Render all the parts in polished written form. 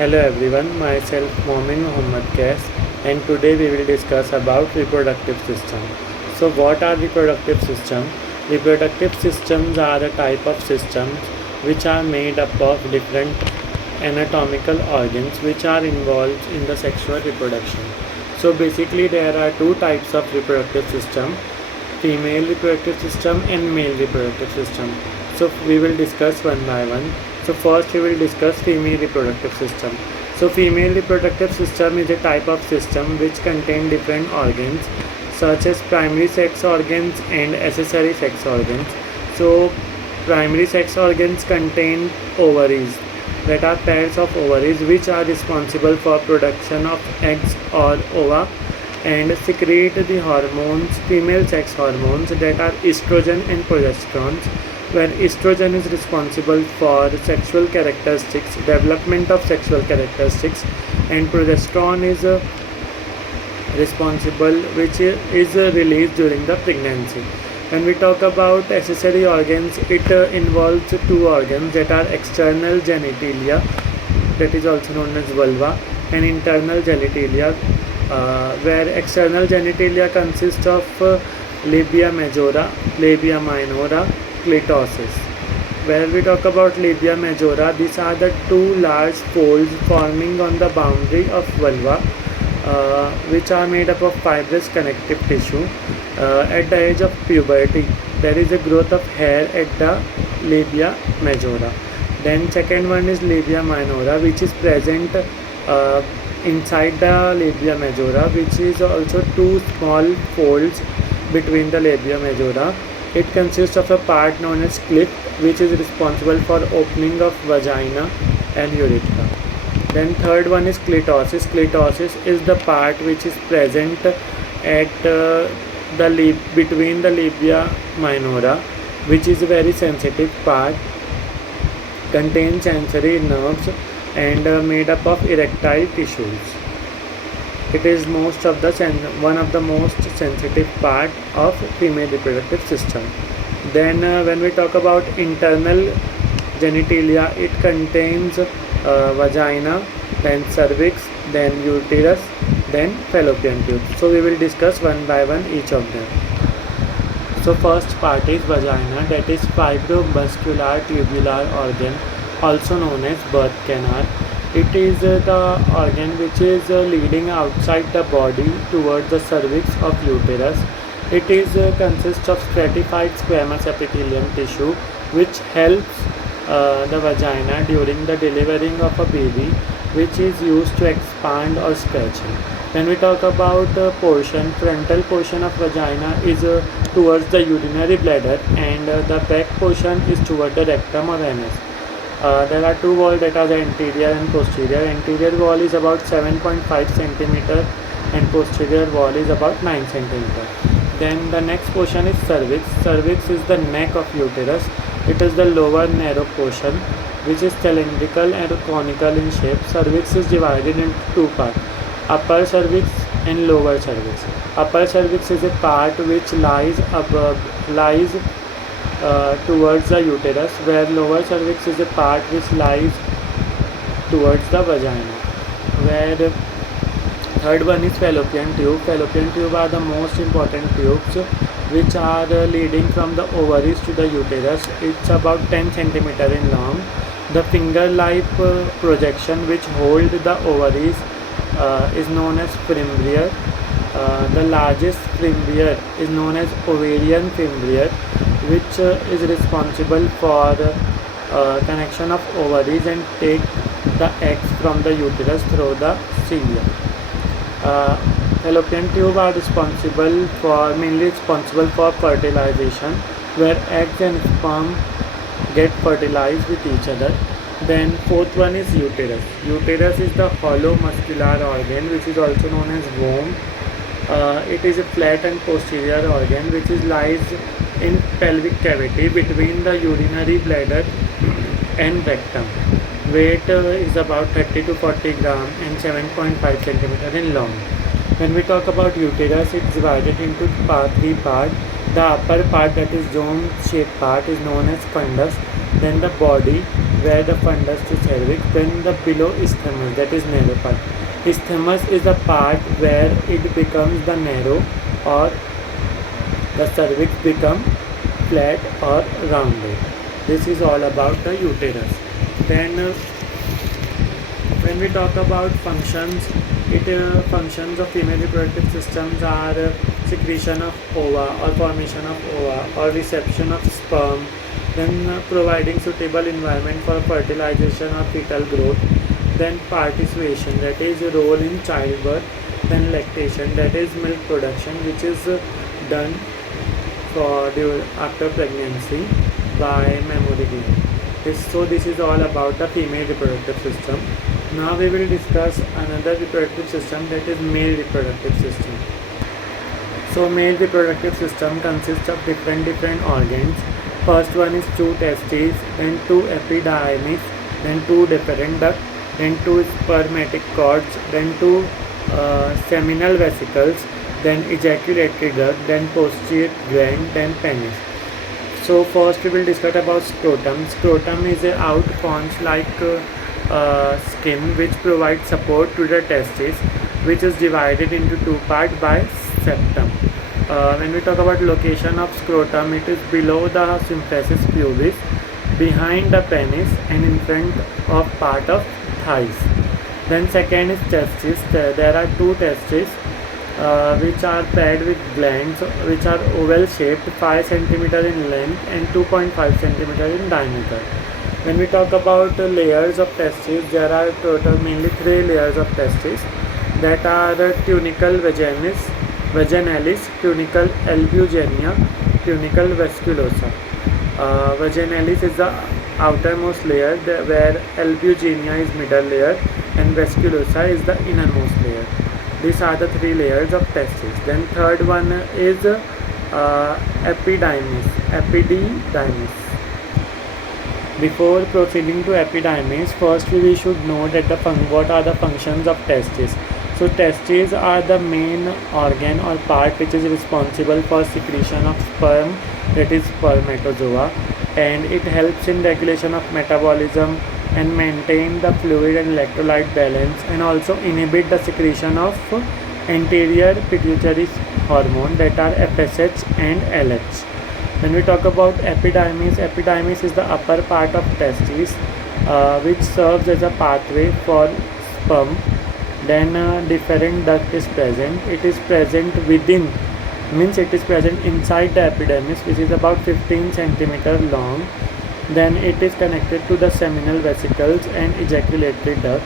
Hello everyone, myself Momin Muhammad Qais, and today we will discuss about reproductive system. So what are reproductive system? Reproductive systems are a type of systems which are made up of different anatomical organs which are involved in the sexual reproduction. So basically there are two types of reproductive system, female reproductive system and male reproductive system. So we will discuss one by one. So first we will discuss female reproductive system. So female reproductive system is a type of system which contain different organs such as primary sex organs and accessory sex organs. So primary sex organs contain ovaries, that are pairs of ovaries which are responsible for production of eggs or ova and secrete the hormones, female sex hormones, that are estrogen and progesterone, where estrogen is responsible for sexual characteristics, development of sexual characteristics, and progesterone is responsible which is released during the pregnancy. When we talk about accessory organs, it involves two organs, that are external genitalia, that is also known as vulva, and internal genitalia, where external genitalia consist of labia majora, labia minora, clitoris. Where we talk about labia majora, these are the two large folds forming on the boundary of vulva, which are made up of fibrous connective tissue. At the age of puberty, there is a growth of hair at the labia majora. Then second one is labia minora, which is present inside the labia majora, which is also two small folds between the labia majora. It consists of a part known as cleft, which is responsible for opening of vagina and urethra. Then third one is clitoris. Clitoris is the part which is present at between the labia minora, which is a very sensitive part, contains sensory nerves and made up of erectile tissues. It is one of the most sensitive part of female reproductive system. Then when we talk about internal genitalia, it contains vagina, then cervix, then uterus, then fallopian tube. So we will discuss one by one each of them. So first part is vagina, that is fibromuscular tubular organ, also known as birth canal. It is the organ which is leading outside the body towards the cervix of uterus. It is consists of stratified squamous epithelium tissue which helps the vagina during the delivering of a baby, which is used to expand or stretching. When we talk about frontal portion of vagina is towards the urinary bladder, and the back portion is toward the rectum or anus. There are two walls, that are the anterior and posterior. Anterior wall is about 7.5 cm and posterior wall is about 9 cm. Then the next portion is cervix. Cervix is the neck of uterus. It is the lower narrow portion which is cylindrical and conical in shape. Cervix is divided into two parts, upper cervix and lower cervix. Upper cervix is a part which lies towards the uterus, where lower cervix is a part which lies towards the vagina. Where third one is fallopian tube. Fallopian tube are the most important tubes which are leading from the ovaries to the uterus. It's about 10 cm in long. The finger-like projection which hold the ovaries is known as fimbrier. The largest fimbrier is known as ovarian fimbrier, which is responsible for connection of ovaries and take the eggs from the uterus through the cilia. Fallopian tube are mainly responsible for fertilization, where eggs and sperm get fertilized with each other. Then fourth one is uterus. Uterus is the hollow muscular organ which is also known as womb. It is a flat and posterior organ which lies in pelvic cavity between the urinary bladder and rectum. Weight is about 30 to 40 gram and 7.5 cm in long. When we talk about uterus, it's divided into three parts. The upper part, that is dome shaped part, is known as fundus. Then the body, where the fundus to cervix. Then the below isthmus, that is narrow part. Isthmus is the part where it becomes the narrow or the cervix become flat or rounded. This is all about the uterus. Then when we talk about functions, functions of female reproductive systems are secretion of ova or formation of ova or reception of sperm, then providing suitable environment for fertilization or fetal growth, then participation, that is role in childbirth, then lactation, that is milk production, which is done after pregnancy by mammary gland. This is all about the female reproductive system. Now we will discuss another reproductive system, that is male reproductive system. So male reproductive system consists of different organs. First one is two testes, then two epididymis, then two deferent duct, then two spermatic cords, then two seminal vesicles, then ejaculatory duct, then posterior gland, then penis. So first we will discuss about scrotum. Scrotum is a out pons-like skin which provides support to the testes, which is divided into two parts by septum. When we talk about location of scrotum, it is below the symphysis pubis, behind the penis, and in front of part of thighs. Then second is testes. There are two testes which are paired with glands which are oval shaped, 5 cm in length and 2.5 cm in diameter. When we talk about layers of testes, there are total mainly 3 layers of testes, that are tunicle vaginalis, tunicle albugenia, tunicle vasculosa. Vaginalis is the outermost layer where albugenia is middle layer and vasculosa is the innermost layer. These are the 3 layers of testes. Then third one is epididymis. Before proceeding to epididymis, first we should know that what are the functions of testes. So testes are the main organ or part which is responsible for secretion of sperm, that is spermatozoa, and it helps in regulation of metabolism and maintain the fluid and electrolyte balance, and also inhibit the secretion of anterior pituitary hormone, that are FSH and LH. When we talk about epididymis is the upper part of testes which serves as a pathway for sperm. Then deferent duct is present. It is present within, means it is present inside the epididymis, which is about 15 cm long. Then it is connected to the seminal vesicles and ejaculatory duct.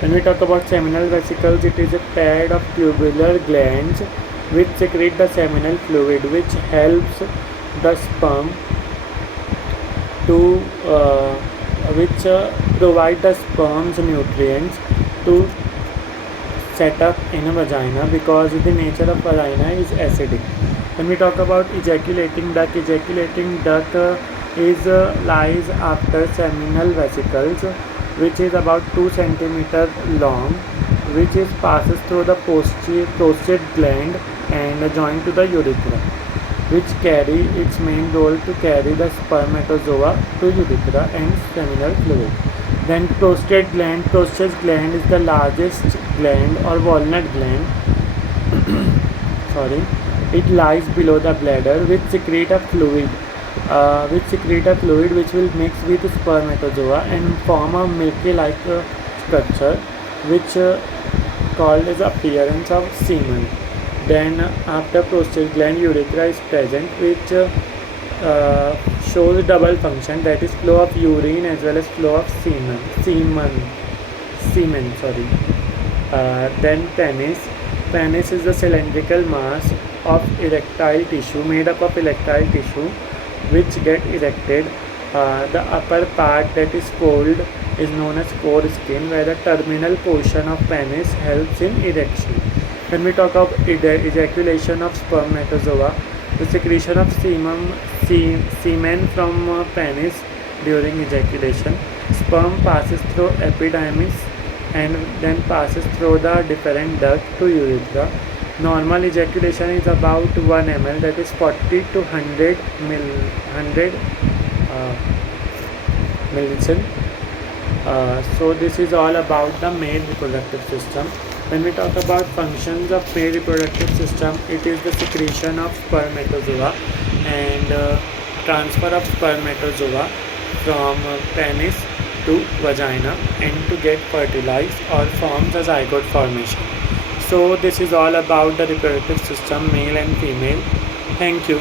When we talk about seminal vesicles, it is a pair of tubular glands which secrete the seminal fluid, which helps the sperm to provide the sperm's nutrients to set up in a vagina, because the nature of vagina is acidic. When we talk about ejaculating duct is lies after seminal vesicles, which is about 2 cm long, which is passes through the prostate gland and joined to the urethra, which carry its main role to carry the spermatozoa to urethra and seminal fluid. Then prostate gland is the largest gland or walnut gland. It lies below the bladder, which secrete a fluid which will mix with spermatozoa and form a milky-like structure, which called as appearance of semen. Then after prostate gland, urethra is present, which shows double function, that is flow of urine as well as flow of semen. Then penis is the cylindrical mass of erectile tissue, made up of erectile tissue which get erected. The upper part, that is fold, is known as foreskin, where the terminal portion of penis helps in erection. When we talk of ejaculation of spermatozoa, the secretion of semen from penis during ejaculation, sperm passes through epididymis and then passes through the deferent duct to urethra. Normal ejaculation is about 1 ml, that is 40 to 100 milliliters So this is all about the male reproductive system. When we talk about functions of male reproductive system, it is the secretion of spermatozoa and transfer of spermatozoa from penis to vagina and to get fertilized or forms a zygote formation. So this is all about the reproductive system, male and female. Thank you.